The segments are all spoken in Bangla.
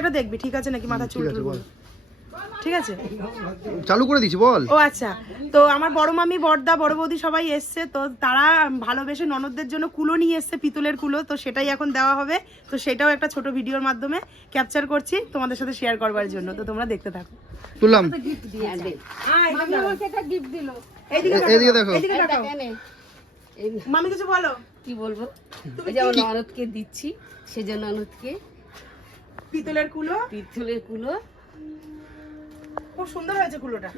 ভিডিওটা দেখবি ঠিক আছে নাকি মাথা চুল ঠিক আছে চালু করে দিছি বল। ও আচ্ছা, তো আমার বড় মামি বড়দা বড় বৌদি সবাই এসছে, তো তারা ভালোবেসে ননদদের জন্য কুলো নিয়ে এসছে, পিতলের কুলো, তো সেটাই এখন দেওয়া হবে। তো সেটাও একটা ছোট ভিডিওর মাধ্যমে ক্যাপচার করছি তোমাদের সাথে শেয়ার করবার জন্য, তো তোমরা দেখতে থাকো। তুললাম, এইদিকে দেখো, এইদিকে দেখো। মামি কিছু বলো। কি বলবো, এই যে ননদকে দিচ্ছি, সেজন্য ননদকে পিতলের কুলো, পিতলের কুলো। খুব সুন্দর হয়েছে কুলোটা।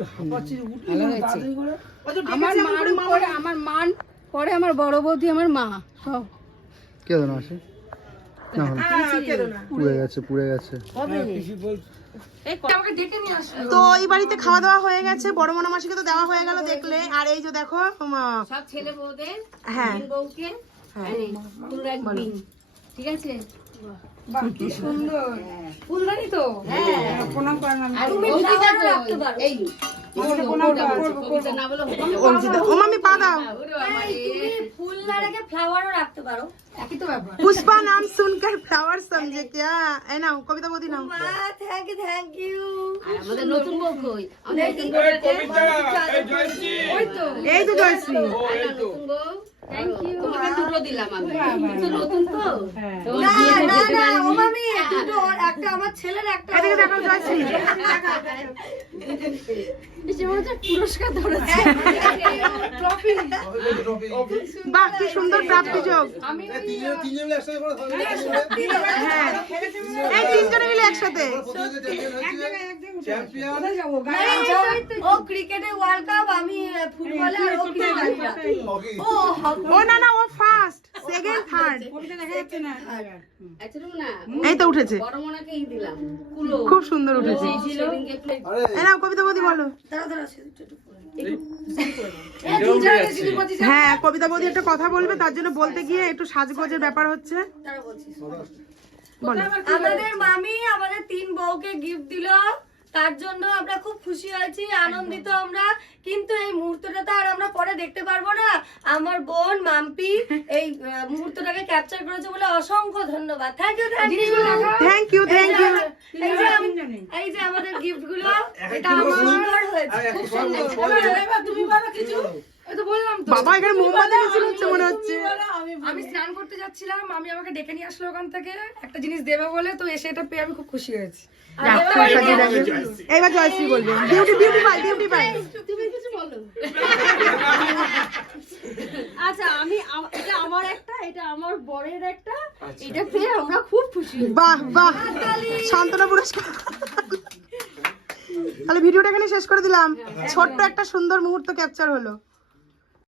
ভালো হয়েছে। আমার মান পরে, আমার মান পরে আমার বড় বৌদি, আমার মা সব। কে জানো আসে না হলো, পুড়ে গেছে পুড়ে গেছে। তো এই বাড়িতে খাওয়া দাওয়া হয়ে গেছে, বড় মনা মাসিকে তো দেওয়া হয়ে গেল দেখলে। আর এই যে দেখো সব ছেলে বউদের, হ্যাঁ বউকে ফুল রাখবি, ঠিক আছে? কি সুন্দর ফুলদানি তো। প্রণাম করেন। তুমি রাখতে পারো, এই ও মামি পা দাও। ফুল না রেখে ফ্লাওয়ারও রাখতে পারো, একই তো ব্যাপার। पुष्पा नाम सुनकर फ्लावर समझे क्या? है ना कविता बोदी नाम। Thank you. আর আমাদের নতুন বউ কই? আমাদের নতুন বউ এই তো জয়শ্রী। নতুন বউ, থ্যাংক ইউ। তোমাকে দুটো দিলাম আমি, তো নতুন তো। না ও মামি দুটো, একটা আমার ছেলের, একটা এদিকে দেখো জয়শ্রী। এসে মনে হচ্ছে পুরস্কার ধরেছে, ট্রফি। বাহ কি সুন্দর প্রাপ্তি যোগ। আমি তিনজন মিলে একসাথে করে হ্যাঁ এই তিনজনে মিলে একসাথে। চ্যাম্পিয়ন ও ক্রিকেটে ওয়ার্ল্ড কাপ, আমি ফুটবলে, আর ও ক্রিকেটে। ও না না ও ফার্স্ট সেকেন্ড থার্ড। এই তো উঠেছে, বড় মোনাকেই দিলাম কুলো, খুব সুন্দর উঠেছে। এই নাও কবিতা বৌদি বলো। হ্যাঁ কবিতা বৌদি একটা কথা বলবে, তার জন্য বলতে গিয়ে একটু সাজগোজের ব্যাপার হচ্ছে। বলো। আমাদের মামি আমাদের 3 বউকে গিফট দিল, তার জন্য আমরা খুব খুশি হয়েছি, আনন্দিত আমরা। কিন্তু এই মুহূর্তটা তো আর আমরা পরে দেখতে পারবো না। আমার বোন মাম্পি এই মুহূর্তটাকে ক্যাপচার করেছে বলে অসংখ্য ধন্যবাদ। Thank you, thank you, thank you thank you. এই যে আমাদের গিফট গুলো, এটা আমার সুন্দর হয়েছে, খুব সুন্দর। তুমি বলো কিছু। এই তো বললাম তো বাবা এখানে মোমবাতি মিছিল হচ্ছে মনে হচ্ছে। আমি স্নান করতে যাচ্ছিলাম, আমি আমাকে ডেকে নিয়ে আসলো ওখান থেকে একটা জিনিস দেবে বলে, তো এসে এটা পেয়ে আমি খুব খুশি হয়েছি। এবার জয়শ্রী বলবে। বিউটি বিউটি পাই বিউটি পাই। তুমি কিছু বলো। আচ্ছা এটা আমার একটা, এটা আমার বরের একটা, এটা পেয়ে আমরা খুব খুশি হয়েছি। বাহ বাহ সান্ত্বনা পুরস্কার। তাহলে ভিডিওটা এখানে শেষ করে দিলাম। ছোট্ট একটা সুন্দর মুহূর্ত ক্যাপচার হলো।